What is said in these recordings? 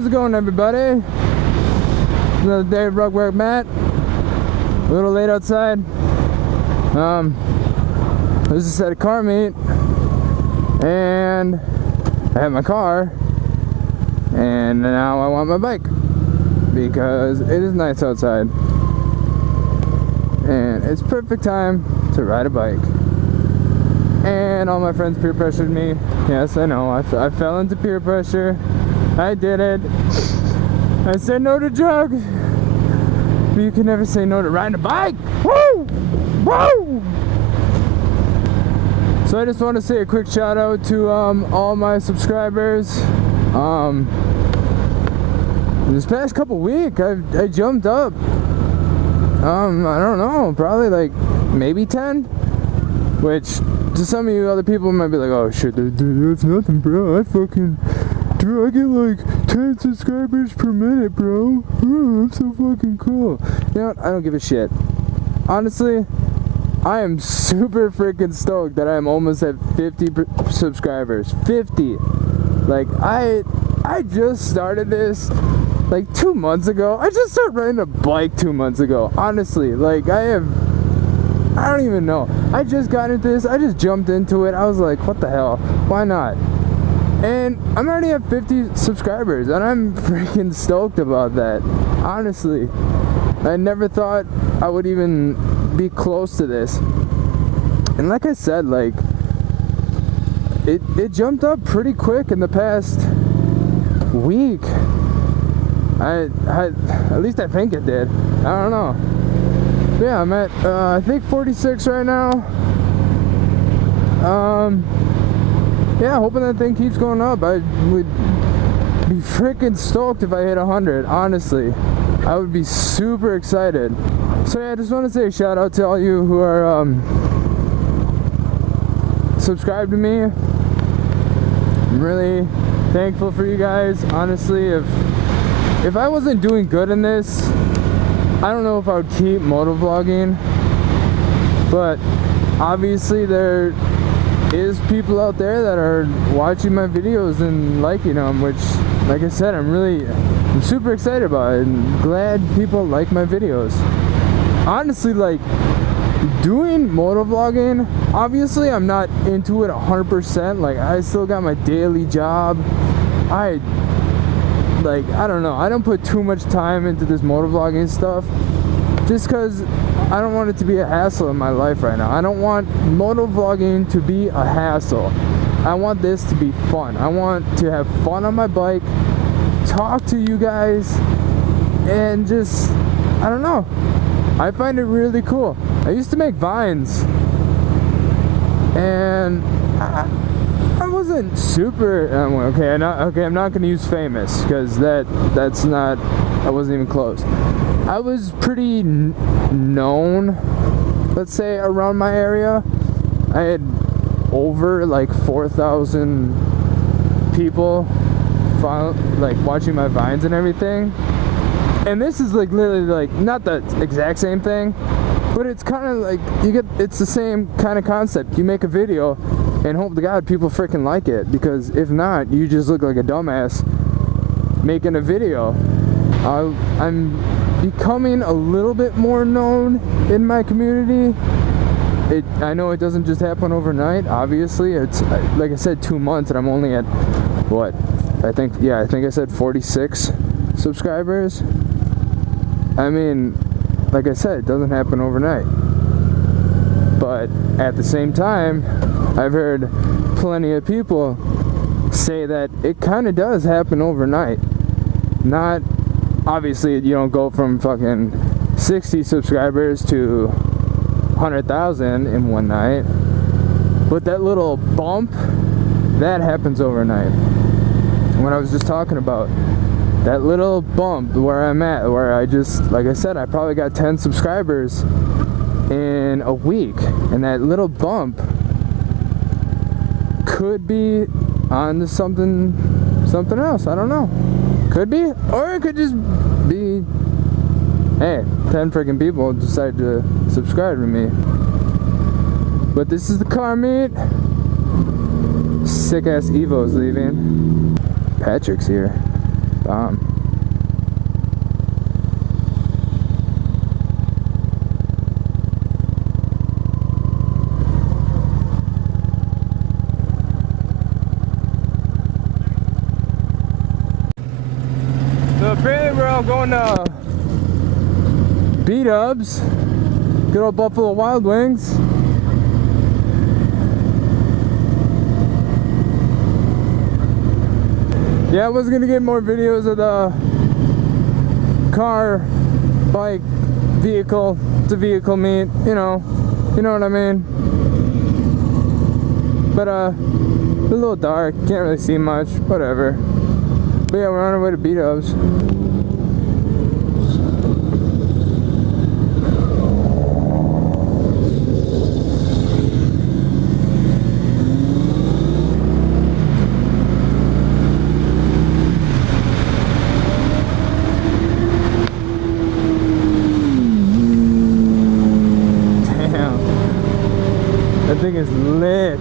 How's it going, everybody? Another day of rug work, Matt. A little late outside. I was just at a car meet, and I have my car, and now I want my bike because it is nice outside, and it's perfect time to ride a bike. And all my friends peer pressured me. Yes, I know. I fell into peer pressure. I did it. I said no to drugs. But you can never say no to riding a bike. Woo! Woo! So I just want to say a quick shout out to all my subscribers. This past couple weeks, I jumped up. I don't know, probably like maybe 10, which to some of you other people might be like, oh shit, that's nothing, bro. I get like 10 subscribers per minute, bro. Ooh, I'm so fucking cool. You know what? I don't give a shit. Honestly, I am super freaking stoked that I'm almost at 50 subscribers. 50. Like, I just started this like 2 months ago. I just started riding a bike 2 months ago. Honestly, like, I don't even know. I just got into this. I just jumped into it. I was like, what the hell? Why not? And I'm already at 50 subscribers, and I'm freaking stoked about that. Honestly, I never thought I would even be close to this. And like I said, like, it jumped up pretty quick in the past week. At least I think it did. I don't know. Yeah, I'm at I think 46 right now. Yeah, hoping that thing keeps going up. I would be freaking stoked if I hit 100. Honestly, I would be super excited. So yeah, I just want to say a shout out to all you who are subscribed to me. I'm really thankful for you guys. Honestly, if I wasn't doing good in this, I don't know if I would keep motovlogging, but obviously there is people out there that are watching my videos and liking them, which, like I said, I'm super excited about it and glad people like my videos. Honestly, like, doing motovlogging, obviously I'm not into it 100%. Like, I still got my daily job. I don't know, I don't put too much time into this motovlogging stuff just because I don't want it to be a hassle in my life right now. I don't want motovlogging to be a hassle. I want this to be fun. I want to have fun on my bike, talk to you guys, and just, I don't know, I find it really cool. I used to make vines, and I wasn't super okay. I'm not gonna use famous because that's not. I wasn't even close. I was pretty known, let's say, around my area. I had over like 4,000 people like watching my vines and everything. And this is like literally like not the exact same thing, but it's kind of like it's the same kind of concept. You make a video and hope to God people freaking like it, because if not, you just look like a dumbass making a video. I'm becoming a little bit more known in my community. I know it doesn't just happen overnight, obviously. It's like I said, 2 months, and I'm only at what? I think I said 46 subscribers. I mean, like I said, it doesn't happen overnight. But at the same time, I've heard plenty of people say that it kind of does happen overnight. Not, obviously, you don't go from fucking 60 subscribers to 100,000 in one night, but that little bump, that happens overnight. When I was just talking about that little bump where I'm at, where I just, like I said, I probably got 10 subscribers in a week, and that little bump could be on to something else. I don't know. Could be, or it could just be, hey, 10 freaking people decided to subscribe to me. But this is the car meet. Sick ass Evo's leaving. Patrick's here. So apparently we're all going to B-Dubs, good old Buffalo Wild Wings. Yeah, I was gonna get more videos of the car, bike, vehicle to vehicle meet, you know what I mean. But it's a little dark, can't really see much, whatever. But yeah, we're on our way to B-Dubs. That thing is lit.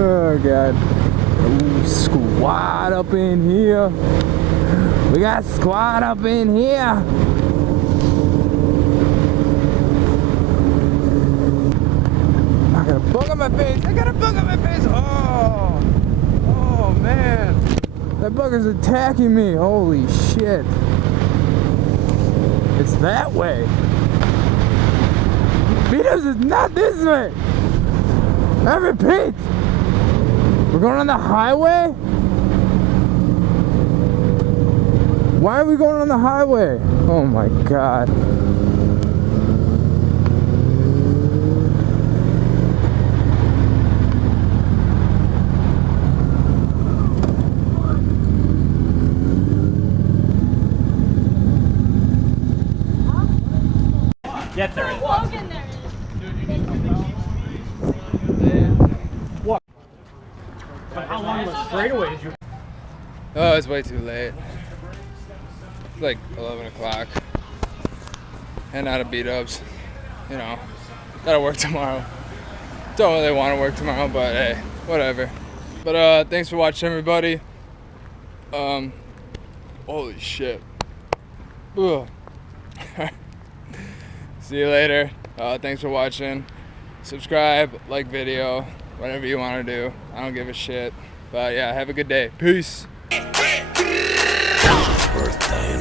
Oh God. Ooh, squad up in here. We got squad up in here. I got a bug on my face. I got a bug on my face. Oh man. That bugger's attacking me. Holy shit. It's that way. B-Dubs is not this way. I repeat. We're going on the highway? Why are we going on the highway? Oh my God. Yes, there is. Logan, there is. What? But how long of a straightaway is you? Oh, it's way too late. It's like 11 o'clock. And out of B-Dubs. You know, gotta work tomorrow. Don't really want to work tomorrow, but hey, whatever. But thanks for watching, everybody. Holy shit. Ugh. See you later. Thanks for watching. Subscribe, like video, whatever you want to do. I don't give a shit. But yeah, have a good day. Peace. Birthday,